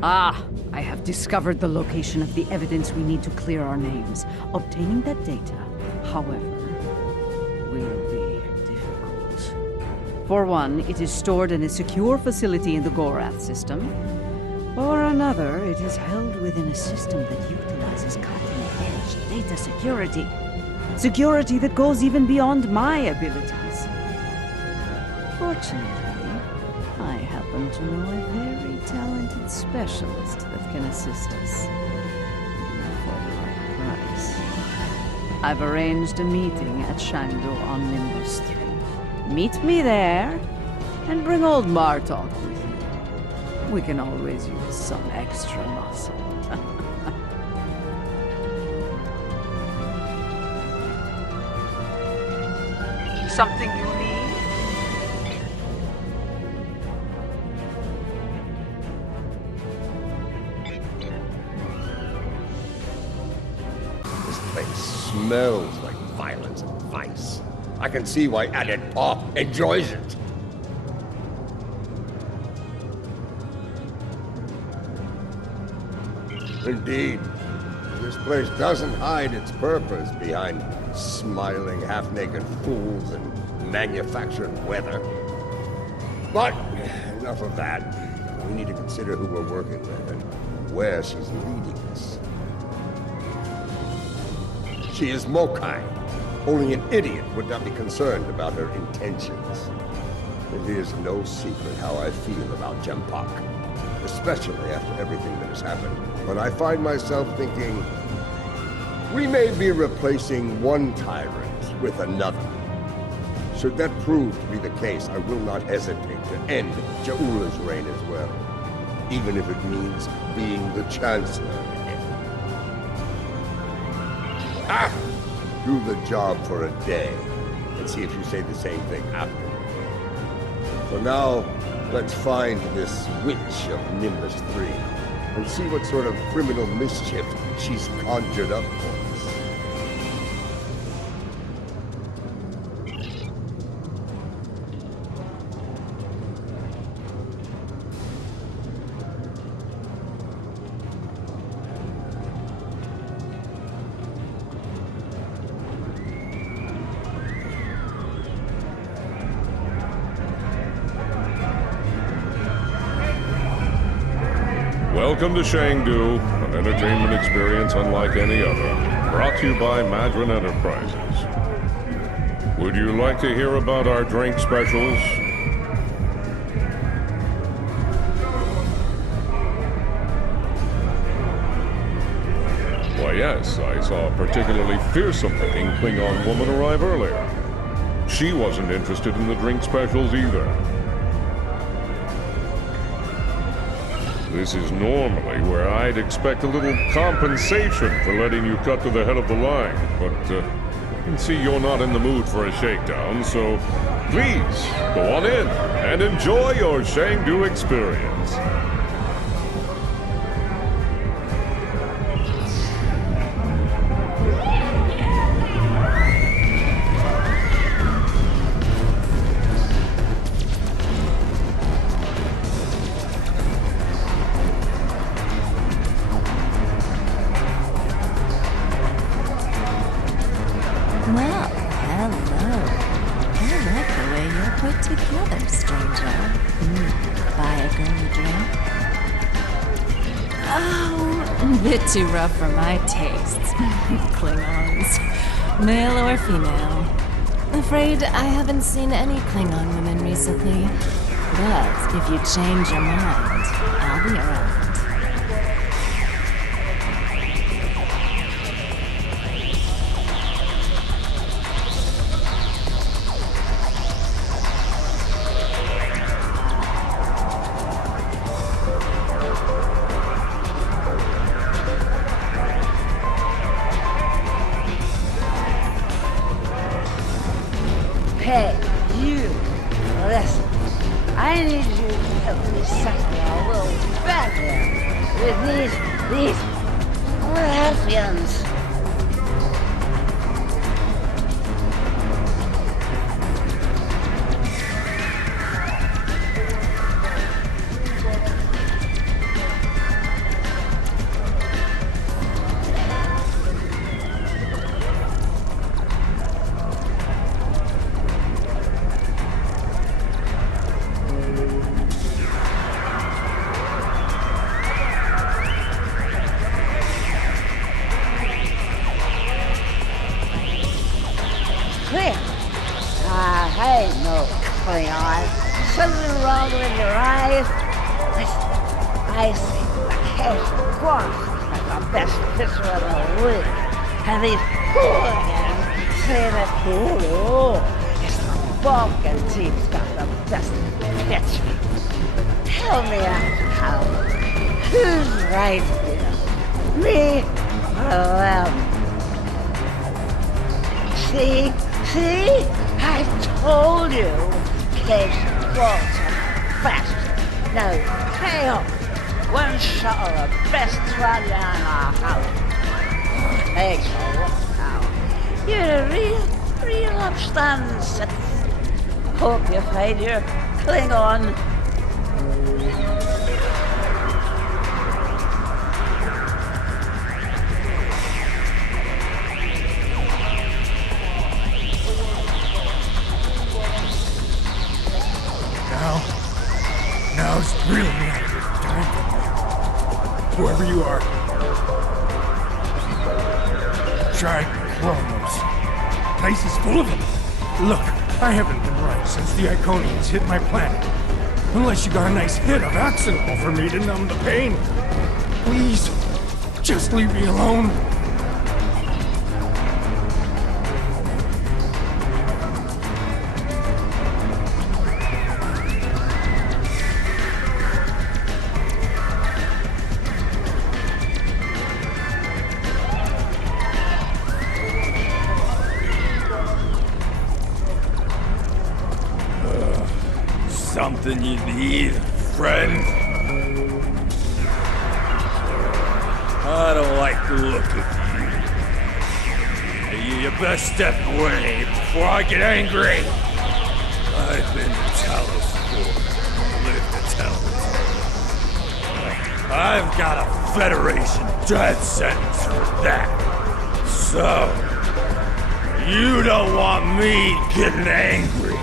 Ah, I have discovered the location of the evidence we need to clear our names. Obtaining that data, however, will be difficult. For one, it is stored in a secure facility in the Gorath system. For another, it is held within a system that utilizes cutting-edge data security. Security that goes even beyond my abilities. Fortunately, I happen to know a very talented specialist that can assist us. For a price. I've arranged a meeting at Shangdu on Nimbus 3. Meet me there, and bring old Martok with you. We can always use some extra muscle. Something you need? This place smells like violence and vice. I can see why Added Paw enjoys it. Indeed, this place doesn't hide its purpose behind smiling, half-naked fools and manufactured weather. But enough of that. We need to consider who we're working with and where she's leading us. She is Mokai. Only an idiot would not be concerned about her intentions. It is no secret how I feel about Jempak, especially after everything that has happened. But I find myself thinking, we may be replacing one tyrant with another. Should that prove to be the case, I will not hesitate to end Ja'ula's reign as well, even if it means being the Chancellor again. Ah! Do the job for a day, and see if you say the same thing after. For now, let's find this witch of Nimbus 3, and see what sort of criminal mischief she's conjured up for us. Welcome to Shangdu, an entertainment experience unlike any other. Brought to you by Madron Enterprises. Would you like to hear about our drink specials? Why yes, I saw a particularly fearsome-looking Klingon woman arrive earlier. She wasn't interested in the drink specials either. This is normally where I'd expect a little compensation for letting you cut to the head of the line, but I can see you're not in the mood for a shakedown, so please, go on in and enjoy your Shangdu experience. Well, hello. I like the way you're put together, stranger. Buy a girl a drink? Oh, a bit too rough for my tastes. Klingons. Male or female. Afraid I haven't seen any Klingon women recently. But if you change your mind, I'll be around. Hey, you! Listen, I need you to help me settle a little better with these ruffians. I think the case of course is like the best pitcher in the league. And these hooligans say that Hulu is the Vulcan team's got the best pitcher. Tell me out, Hal. Who's right here? Me or them? See? I told you. Case closer, faster. No payoff. One shot of the best trailer in our house. Thanks for what now? You're a real upstanding citizen. Hope you find your Klingon. Now's really not a good time. Whoever you are, try Kronos. Place is full of them. Look, I haven't been right since the Iconians hit my planet. Unless you got a nice hit of Axonol for me to numb the pain. Please, just leave me alone. Something you need, friend? I don't like the look of you. You best step away before I get angry. I've been to Talos before. Lived to tell it. I've got a Federation death sentence for that. So, you don't want me getting angry.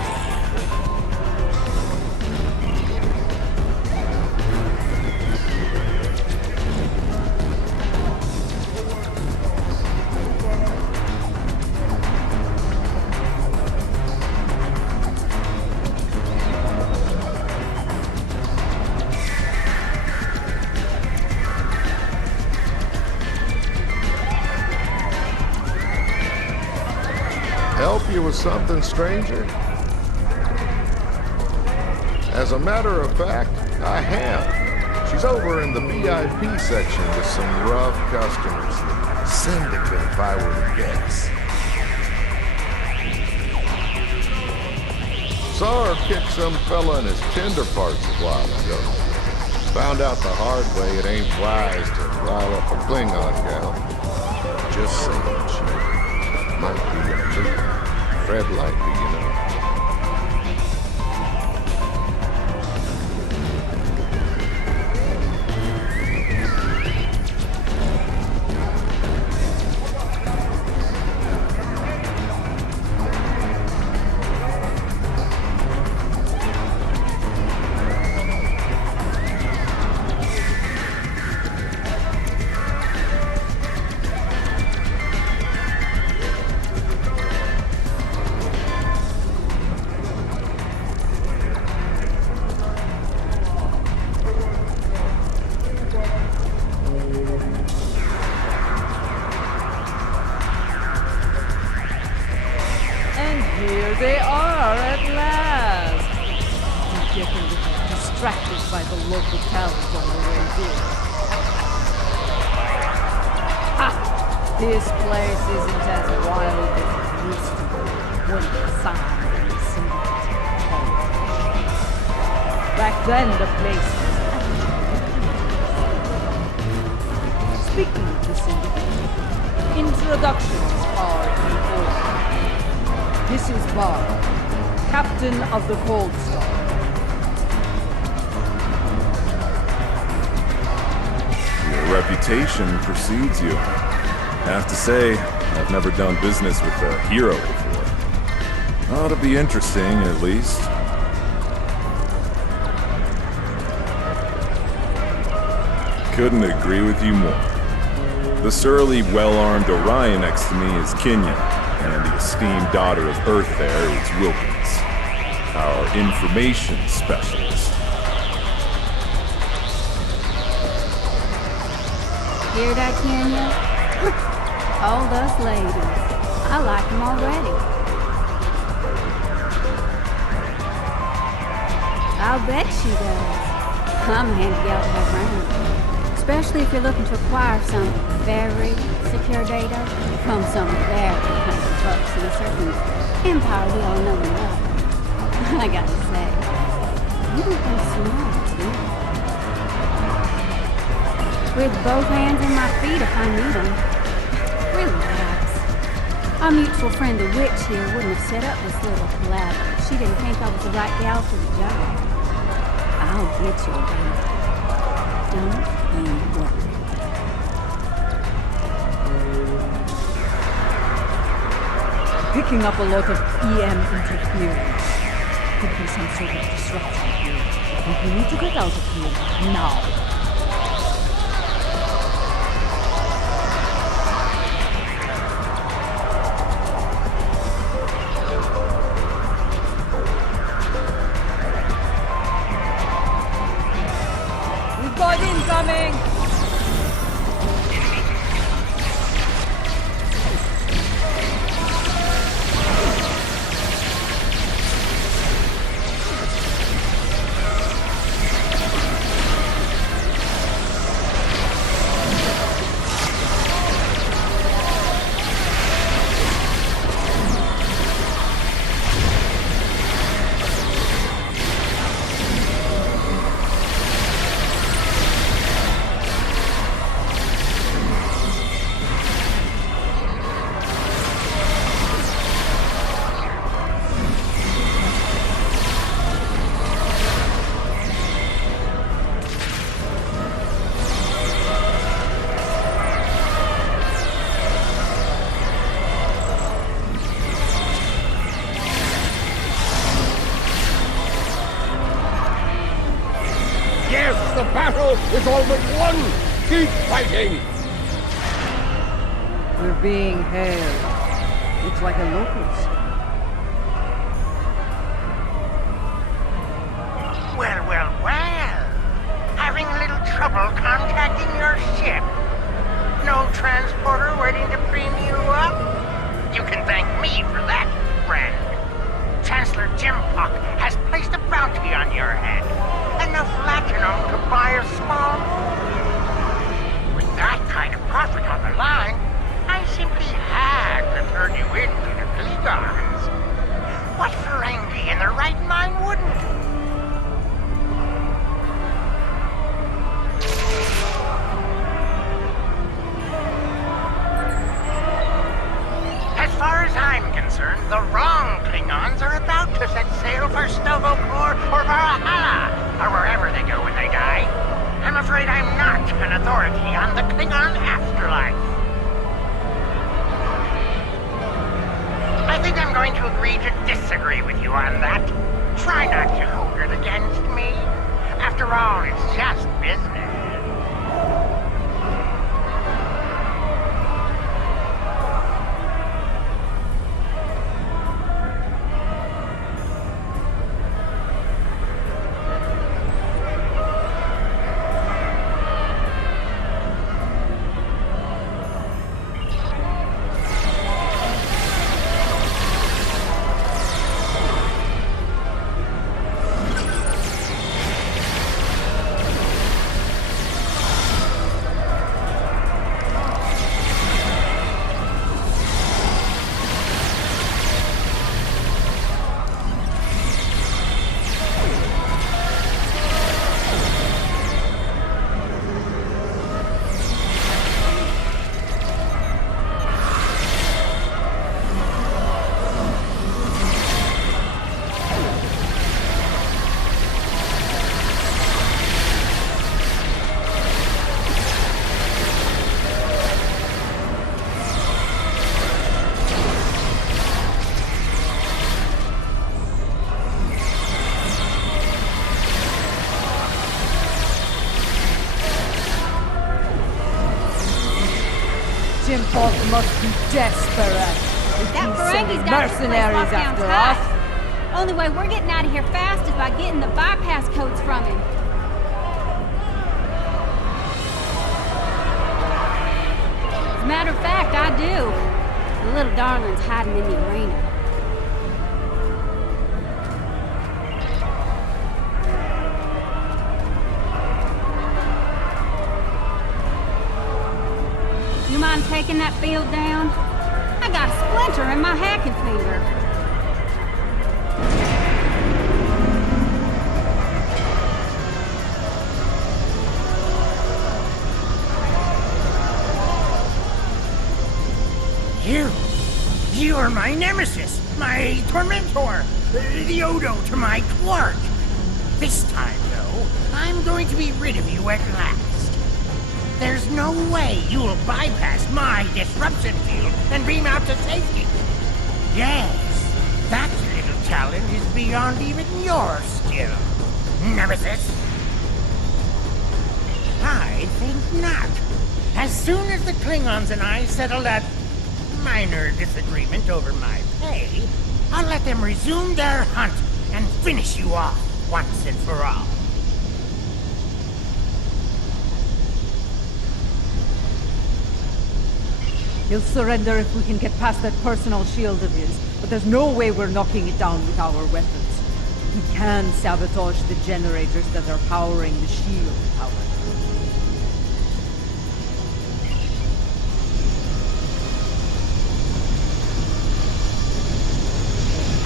Help you with something, stranger? As a matter of fact, I have. She's over in the VIP section with some rough customers. Syndicate, if I were to guess. Saw her kick some fella in his tender parts a while ago. Found out the hard way it ain't wise to rile up a Klingon gal. Just saying, she might be a loop. Tread lightly, you know. Here they are at last. Don't get a little distracted by the local talent on the way here. Ha! This place isn't as wild as it used to be when the sign and the syndicate called. Back then, the place was actually. Speaking of the syndicate, introductions are in order. This is Bar, Captain of the Cold Star. Your reputation precedes you. I have to say, I've never done business with a hero before. Ought to be interesting, at least. Couldn't agree with you more. The surly, well-armed Orion next to me is Kenyon, and the esteemed daughter of Earth there is Wilkins, our information specialist. Hear that, Kenya? Told us ladies. I like him already. I'll bet she does. I'm a handy gal to have around. Especially if you're looking to acquire some very secure data from some very cunning folks in a certain empire we all know and love. I gotta say, you look smart, too. With both hands and my feet if I need them. Relax. Our mutual friend the witch here wouldn't have set up this little palaver if she didn't think I was the right gal for the job. I'll get your data. Don't you worry. Picking up a lot of EM interference. Could be some sort of disruption here. I think we need to get out of here now. Incoming! The battle is all but won! Keep fighting! We're being hailed. Looks like a locust. Well. Having a little trouble contacting your ship. No transporter waiting to preem you up? You can thank me for that, friend. Chancellor Jimpock has placed a bounty on your head. Enough latinum to buy a small moon. With that kind of profit on the line, I simply had to turn you into the Klingons. What Ferengi in their right mind wouldn't? As far as I'm concerned, the wrong Klingons are about to set sail for STO Klingon or Valhalla, or wherever they go when they die. I'm afraid I'm not an authority on the Klingon afterlife. I think I'm going to agree to disagree with you on that. Try not to hold it against me. After all, it's just business. Jimpock must be desperate. That He's Ferengi's sending got this place mercenaries locked down after tight. us. Only way we're getting out of here fast is by getting the bypass codes from him. matter of fact, I do. The little darling's hiding in the arena. You mind taking that field down? I got a splinter in my hacking finger. You are my nemesis, my tormentor, the Odo to my Quark. This time, though, I'm going to be rid of you at last. There's no way you'll bypass my disruption field and beam out to safety. Yes, that little challenge is beyond even your skill, nemesis. I think not. As soon as the Klingons and I settle that minor disagreement over my pay, I'll let them resume their hunt and finish you off once and for all. He'll surrender if we can get past that personal shield of his, but there's no way we're knocking it down with our weapons. We can sabotage the generators that are powering the shield, however.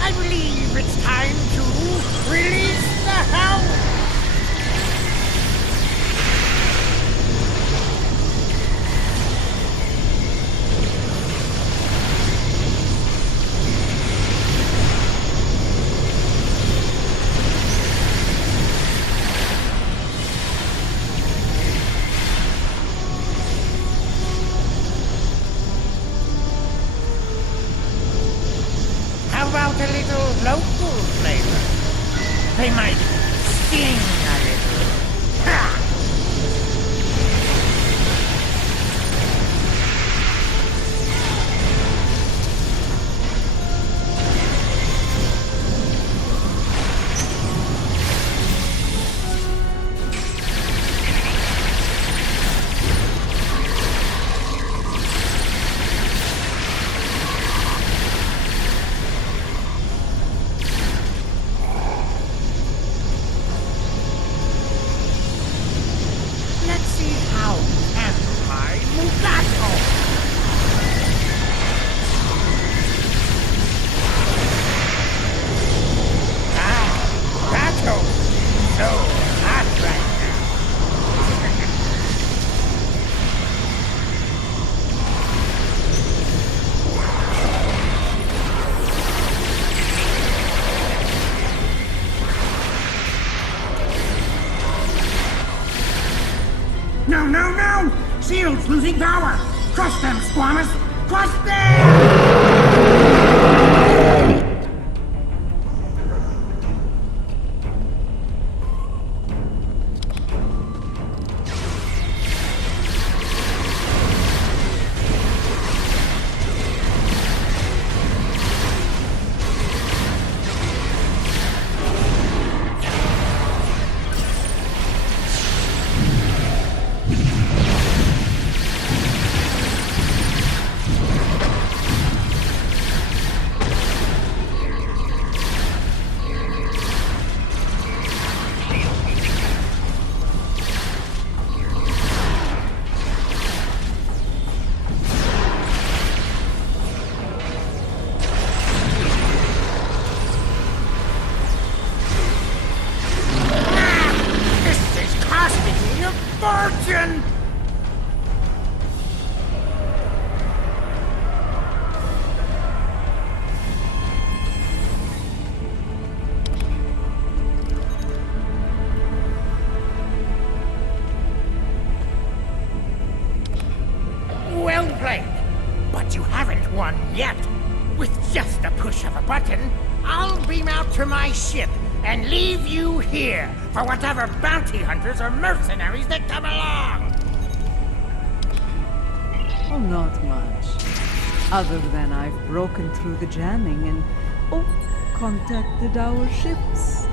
I believe it's time to release the hound! How about a little local flavor? They might sting a little. Ha! Let's see how you handle my Mugato. Mugato! So hot right now. No, no, no! Shield's losing power! Crush them, Squammus! Crush them! Fortune! Well played, but you haven't won yet. With just a push of a button, I'll beam out to my ship and leave you here for whatever bounty hunters or mercenaries that come along. Oh, not much. Other than I've broken through the jamming and, contacted our ships.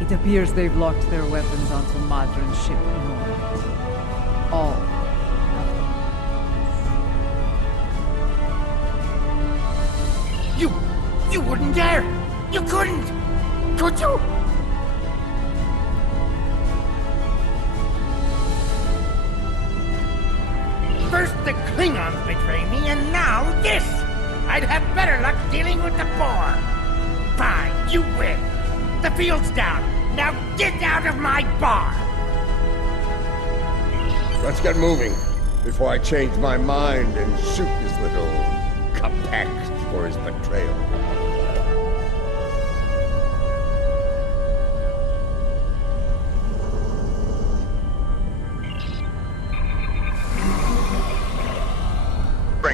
It appears they've locked their weapons onto modern ship in orbit. All of them. First the Klingons betray me, and now this! I'd have better luck dealing with the boar. Fine, you win. The field's down. Now get out of my bar! Let's get moving before I change my mind and shoot this little Capex for his betrayal.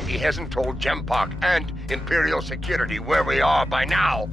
He hasn't told Jempak and Imperial Security where we are by now.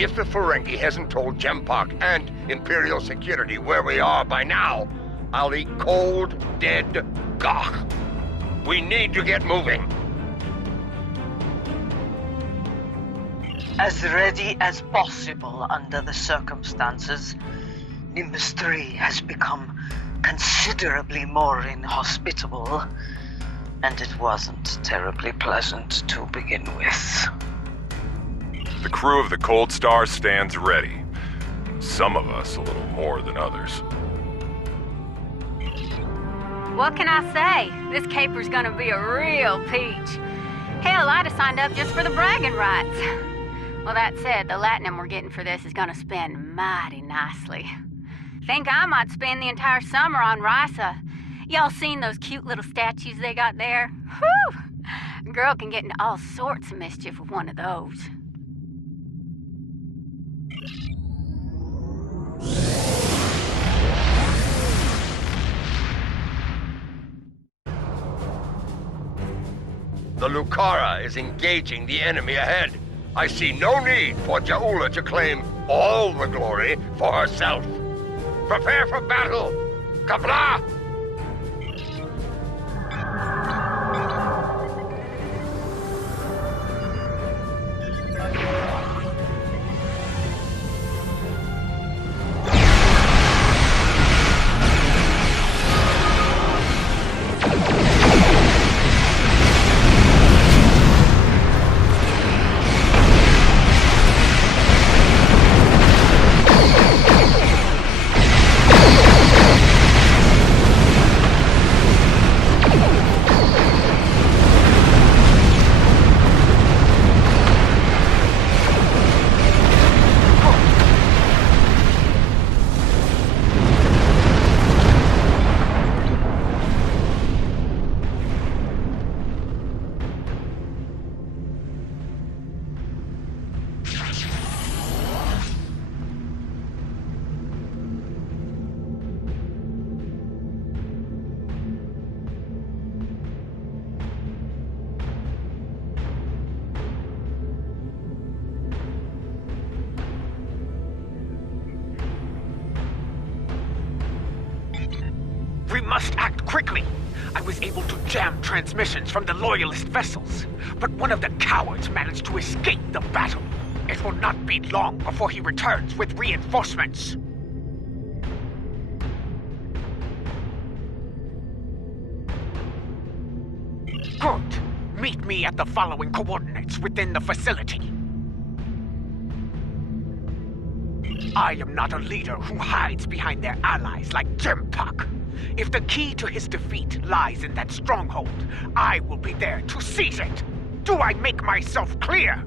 If the Ferengi hasn't told Jempak and Imperial Security where we are by now, I'll eat cold, dead gawk. We need to get moving. As ready as possible under the circumstances, Nimbus 3 has become considerably more inhospitable, and it wasn't terribly pleasant to begin with. The crew of the Cold Star stands ready. Some of us a little more than others. What can I say? This caper's gonna be a real peach. Hell, I'd have signed up just for the bragging rights. Well, that said, the latinum we're getting for this is gonna spend mighty nicely. Think I might spend the entire summer on Risa. Y'all seen those cute little statues they got there? Whew! Girl can get into all sorts of mischief with one of those. The Lucara is engaging the enemy ahead. I see no need for Jaula to claim all the glory for herself. Prepare for battle! Kapla! We must act quickly. I was able to jam transmissions from the Loyalist vessels, but one of the cowards managed to escape the battle. It will not be long before he returns with reinforcements. Good. Meet me at the following coordinates within the facility. I am not a leader who hides behind their allies like Jempak. If the key to his defeat lies in that stronghold, I will be there to seize it. Do I make myself clear?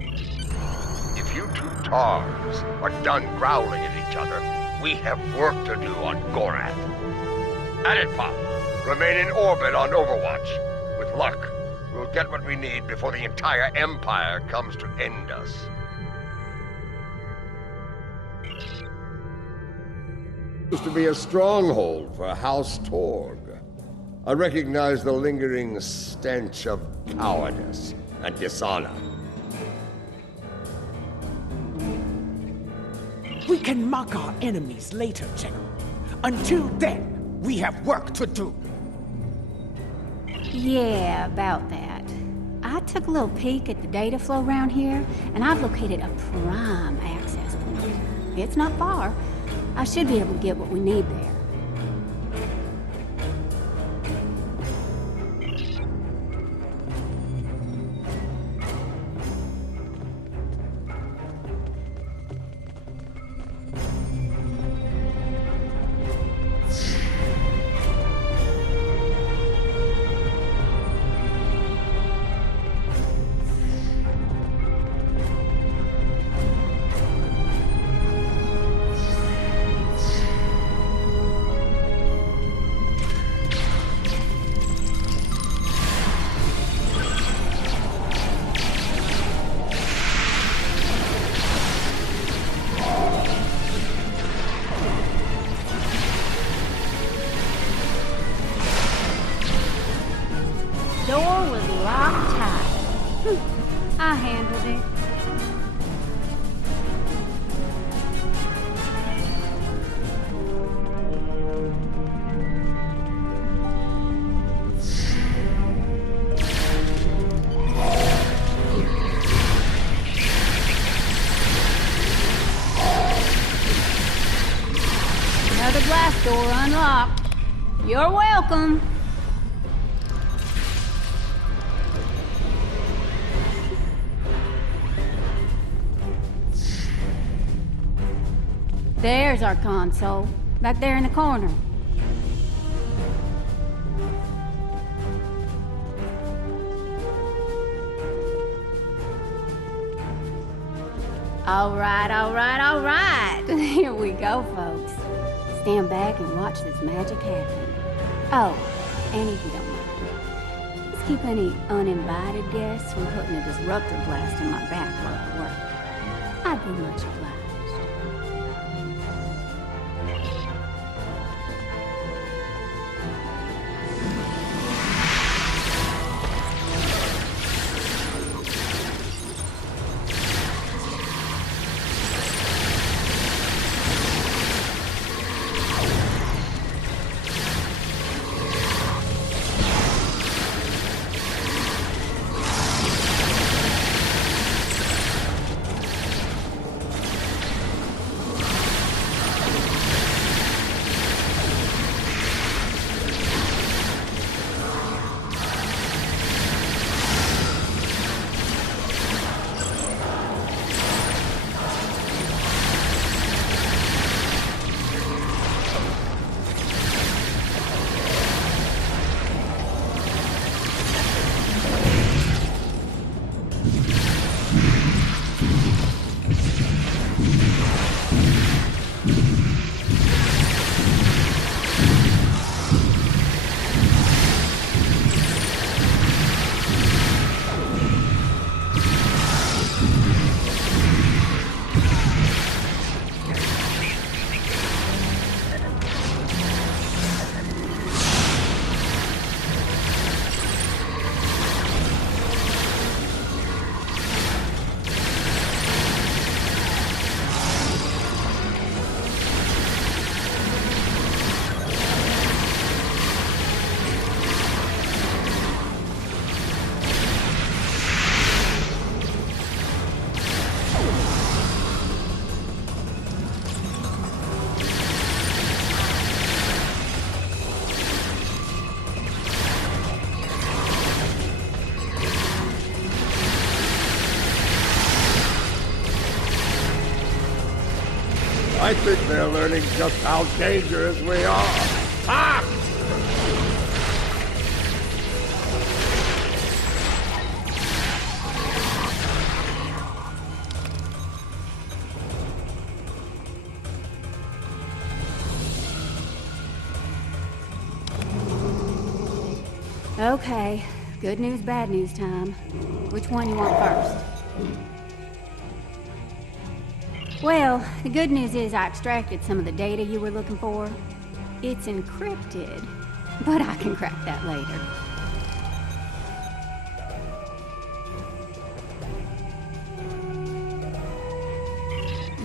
If you two tars are done growling at each other, we have work to do on Gorath. Aditpa, remain in orbit on Overwatch. With luck, we'll get what we need before the entire Empire comes to end us. Used to be a stronghold for House Torg. I recognize the lingering stench of cowardice and dishonor. We can mock our enemies later, General. Until then, we have work to do. Yeah, about that. I took a little peek at the data flow around here, and I've located a prime access point. It's not far. I should be able to get what we need there. Door was locked tight. I handled it. Another glass door unlocked. You're welcome. There's our console, back there in the corner. All right, all right, all right. Here we go, folks. Stand back and watch this magic happen. Oh, and if you don't mind, let's keep any uninvited guests from putting a disruptor blast in my back while I work. I'd be much obliged. I think they're learning just how dangerous we are. Ah! Okay, good news, bad news time. Which one you want first? Well, the good news is I extracted some of the data you were looking for. It's encrypted, but I can crack that later.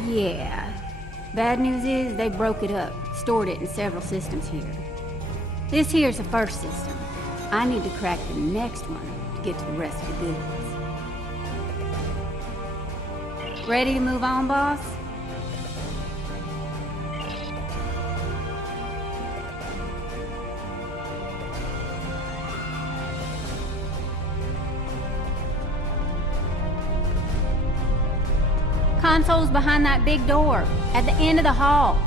Yeah. Bad news is they broke it up, stored it in several systems here. This here's the first system. I need to crack the next one to get to the rest of the goods. Ready to move on, boss? Console's behind that big door, at the end of the hall.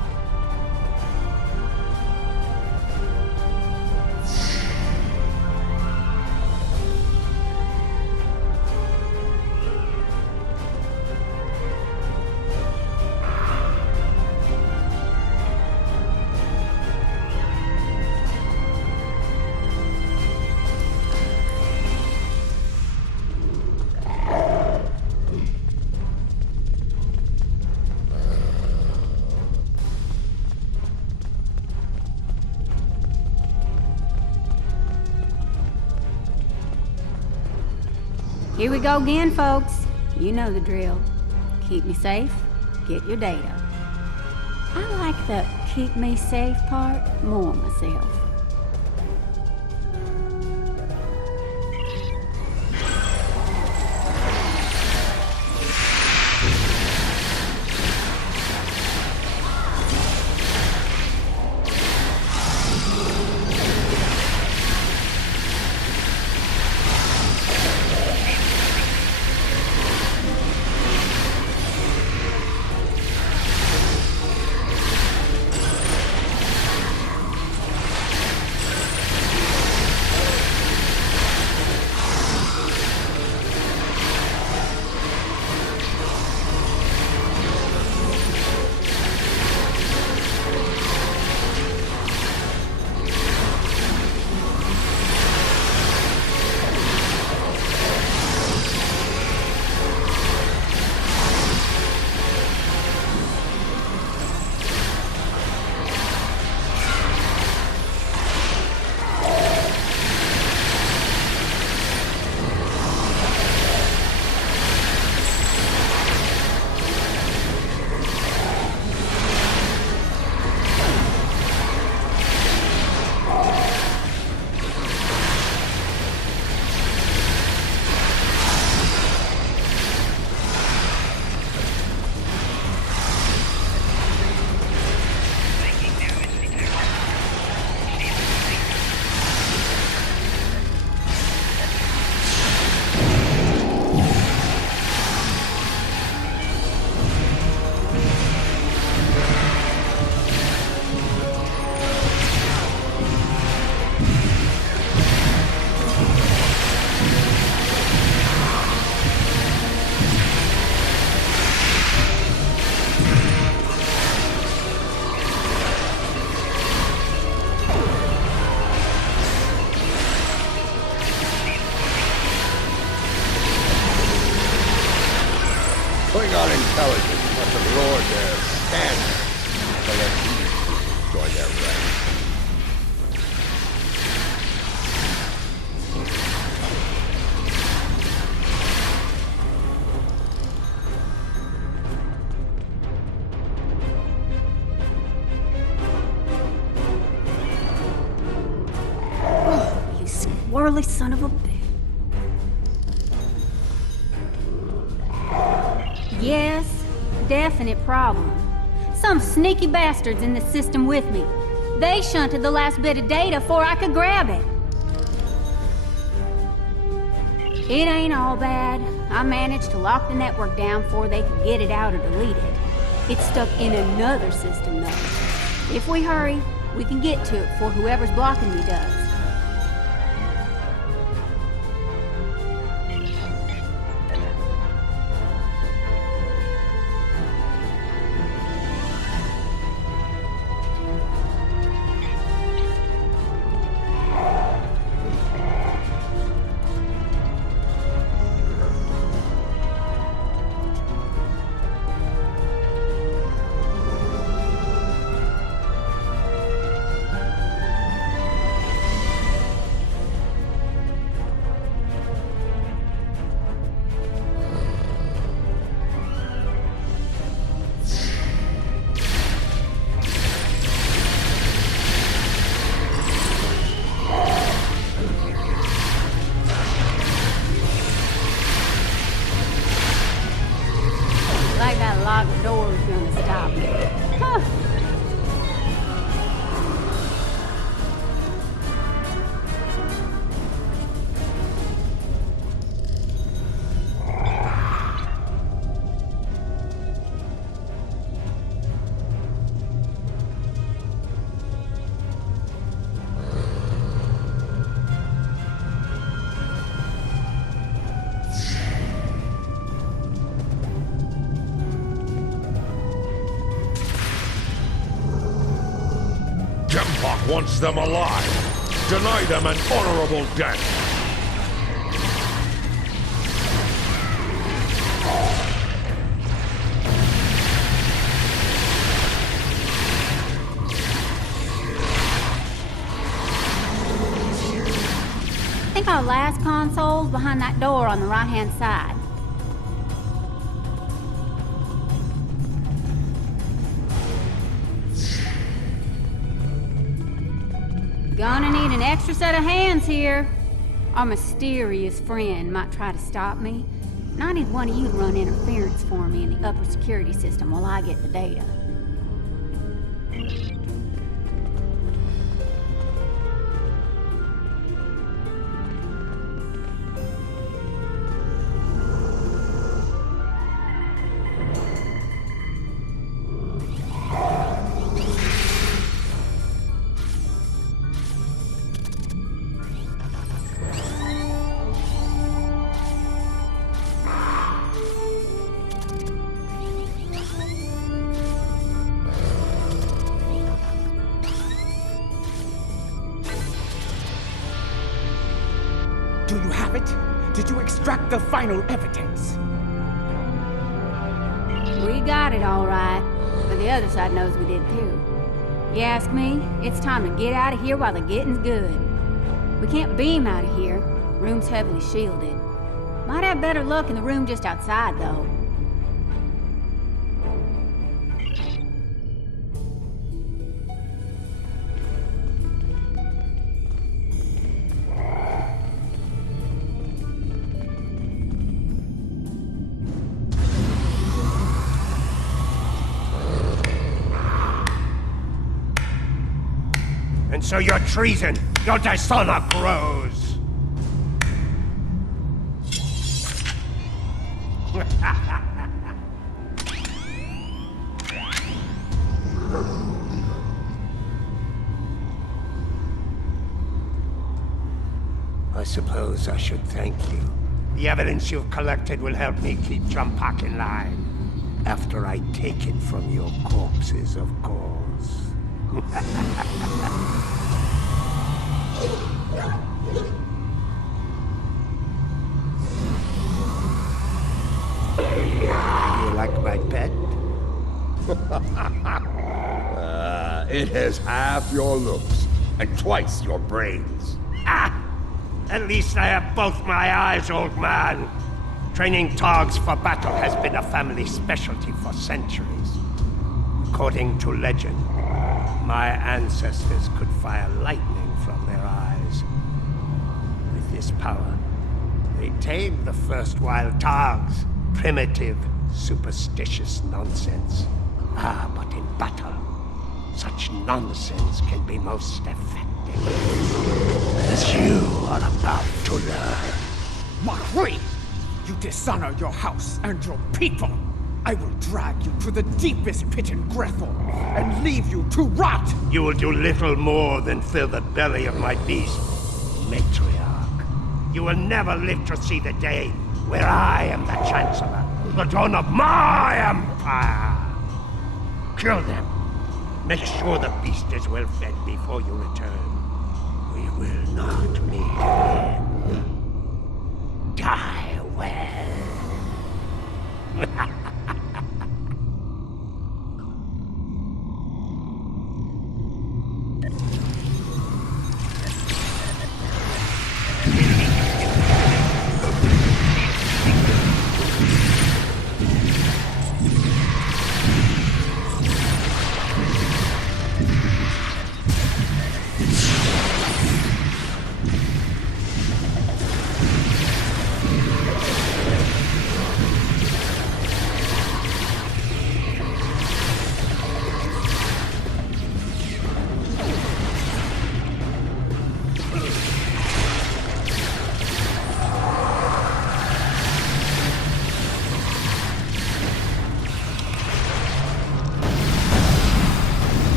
Here we go again, folks. You know the drill. Keep me safe, get your data. I like the keep me safe part more myself. Klingon intelligence must have lowered their standards to let these creatures join their ranks. Oh, you squirrely son of a bitch. Yes, definite problem. Some sneaky bastards in the system with me. They shunted the last bit of data before I could grab it. It ain't all bad. I managed to lock the network down before they could get it out or delete it. It's stuck in another system, though. If we hurry, we can get to it before whoever's blocking me does. stop. Huh. Jempok wants them alive. Deny them an honorable death. I think our last console's behind that door on the right-hand side. Gonna need an extra set of hands here. Our mysterious friend might try to stop me, and I need one of you to run interference for me in the upper security system while I get the data. Do you have it? Did you extract the final evidence? We got it all right, but the other side knows we did too. You ask me, it's time to get out of here while the getting's good. We can't beam out of here. Room's heavily shielded. Might have better luck in the room just outside, though. And so your treason, your dishonor grows. I suppose I should thank you. The evidence you've collected will help me keep Jempok in line. After I take it from your corpses, of course. You like my pet? It has half your looks and twice your brains. Ah! At least I have both my eyes, old man. Training Targs for battle has been a family specialty for centuries. According to legend, my ancestors could fire lightning from their eyes. With this power, they tamed the first wild Targs. Primitive, superstitious nonsense. Ah, but in battle, such nonsense can be most effective. As you are about to learn. Mahri! You dishonor your house and your people! I will drag you to the deepest pit in Grethel and leave you to rot! You will do little more than fill the belly of my beast, matriarch. You will never live to see the day where I am the Chancellor, the dawn of my empire. Kill them. Make sure the beast is well fed before you return. We will not meet again. Die well.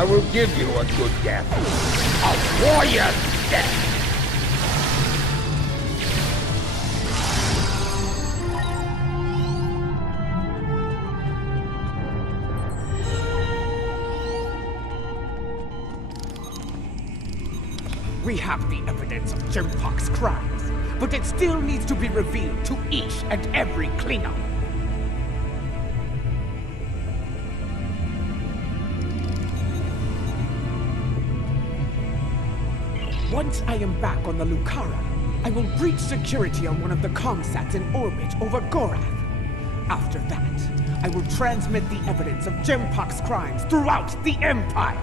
I will give you a good death. A warrior's death. We have the evidence of Jempok's crimes, but it still needs to be revealed to each and every Klingon. Once I am back on the Lucara, I will breach security on one of the comsats in orbit over Gorath. After that, I will transmit the evidence of Jempok's crimes throughout the Empire.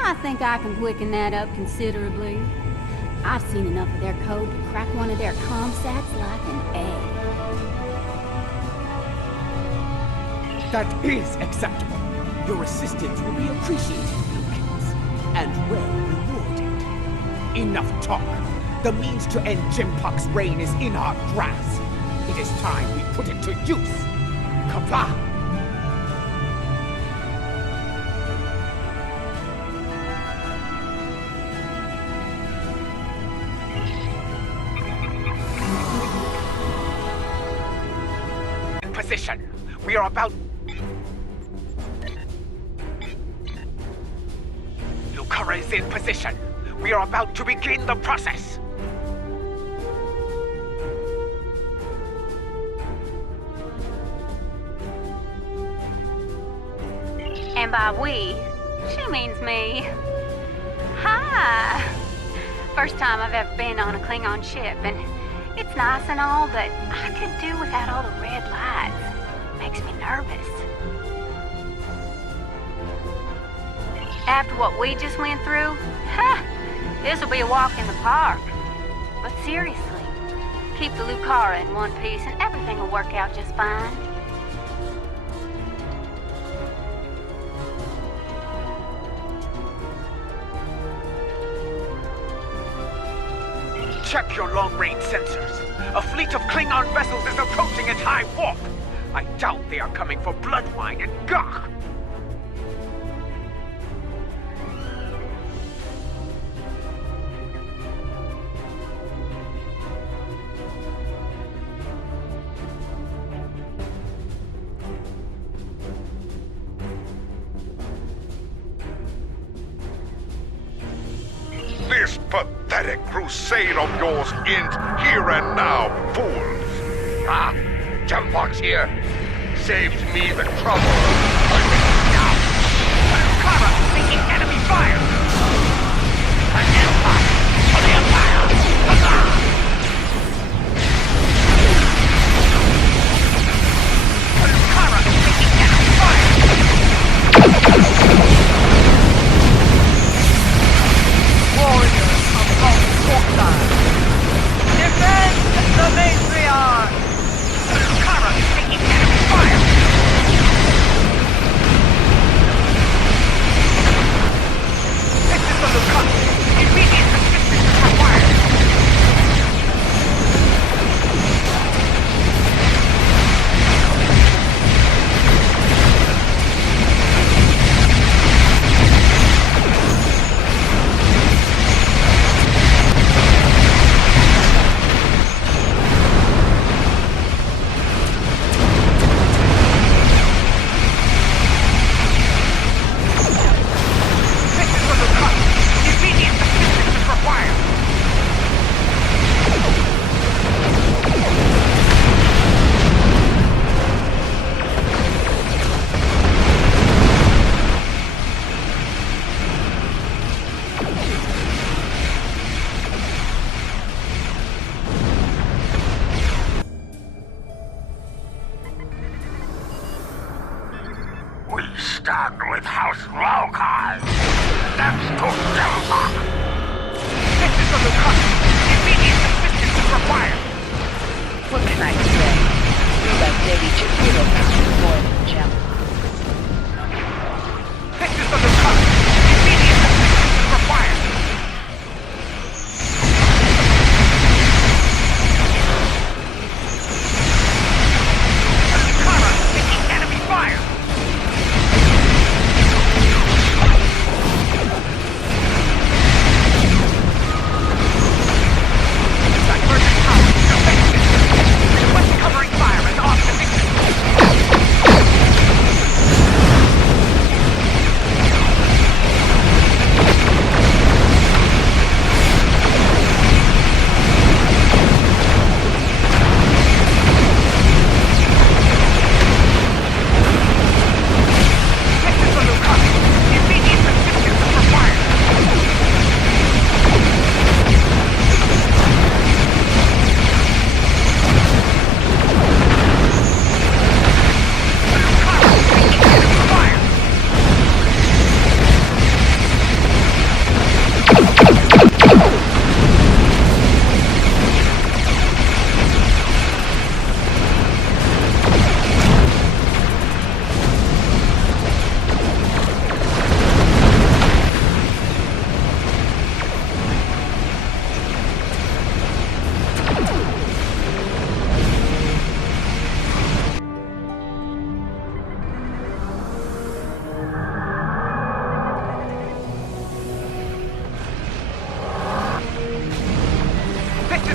I think I can quicken that up considerably. I've seen enough of their code to crack one of their comsats like an egg. That is acceptable. Your assistance will be appreciated, Lucas, and well rewarded. Enough talk. The means to end Jempok's reign is in our grasp. It is time we put it to use. Kapla! Position. We are about... Lucara is in position. We are about to begin the process. And by we, she means me. Hi! First time I've ever been on a Klingon ship, and it's nice and all, but I could do without all the red lights. Makes me nervous. After what we just went through, this'll be a walk in the park. But seriously, keep the Lucara in one piece and everything will work out just fine. Check your long-range sensors. A fleet of Klingon vessels is approaching at high warp. I doubt they are coming for blood wine and gah. This pathetic crusade of yours ends here and now, fools! Ah, Jempok's here. Saves me the trouble. Now! Lucara, taking enemy fire! An empire for the empire! Huzzah! Lucara, taking enemy fire! Warriors of Mount defend the matriarch! Lucara, taking enemy fire! This is the Lucara! Immediately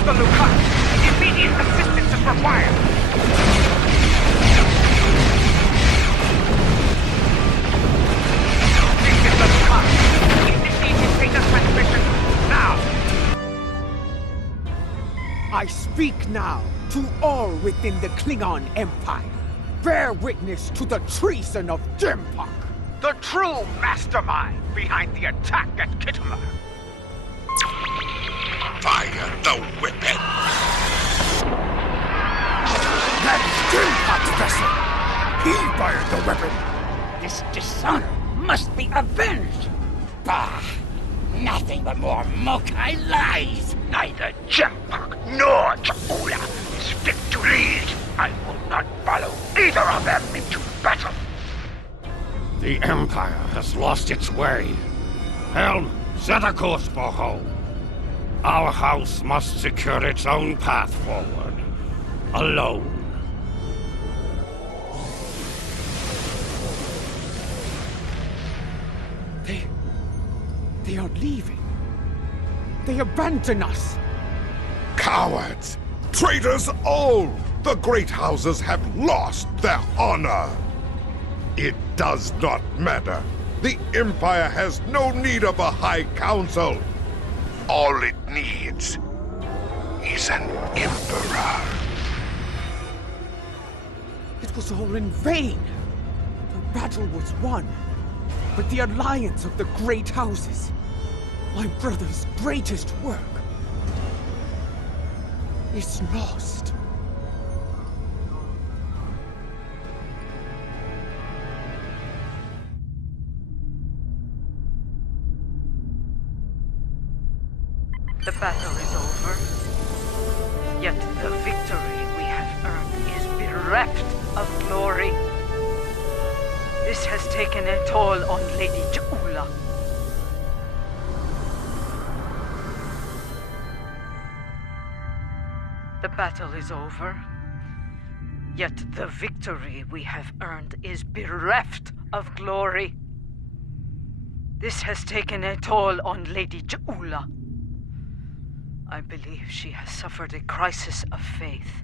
is the Lukas! Immediate assistance is required! This is the Lukas! Initiating data transmission now! I speak now to all within the Klingon Empire. Bear witness to the treason of Jempok. The true mastermind behind the attack at Kittimer. Fire the weapon! That's Jempok's vessel! He fired the weapon! This dishonor must be avenged. Bah! Nothing but more Mokai lies. Neither Jempok nor Chakula is fit to lead. I will not follow either of them into battle. The Empire has lost its way. Helm, set a course for home. Our house must secure its own path forward. Alone. They are leaving. They abandon us. Cowards! Traitors all! The great houses have lost their honor. It does not matter. The Empire has no need of a High Council. All it needs is an Emperor. It was all in vain. The battle was won, but the alliance of the great houses, my brother's greatest work, is lost. The battle is over, yet the victory we have earned is bereft of glory. This has taken a toll on Lady Jaula. The battle is over, yet the victory we have earned is bereft of glory. This has taken a toll on Lady Jaula. I believe she has suffered a crisis of faith.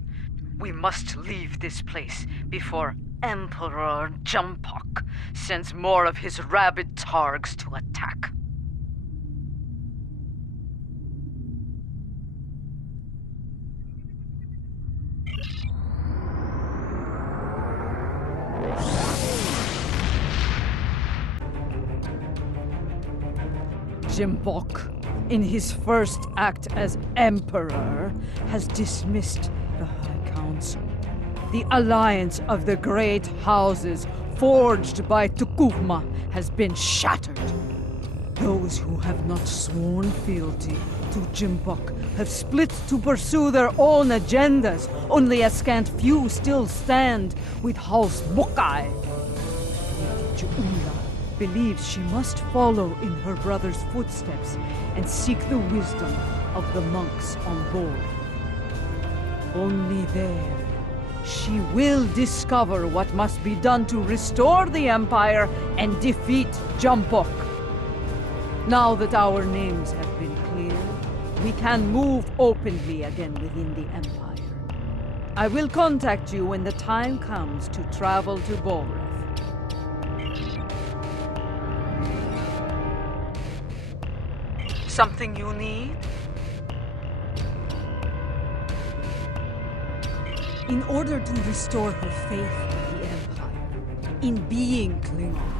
We must leave this place before Emperor Jempok sends more of his rabid targs to attack. Jempok, in his first act as Emperor, has dismissed the High Council. The alliance of the great houses forged by Tukuma has been shattered. Those who have not sworn fealty to Jempok have split to pursue their own agendas. Only a scant few still stand with House Mokai. Lady Jaula believes she must follow in her brother's footsteps and seek the wisdom of the monks on board. Only there, she will discover what must be done to restore the Empire and defeat Jempok. Now that our names have been cleared, we can move openly again within the Empire. I will contact you when the time comes to travel to Boreth. Something you need? In order to restore her faith in the Empire, in being Klingon,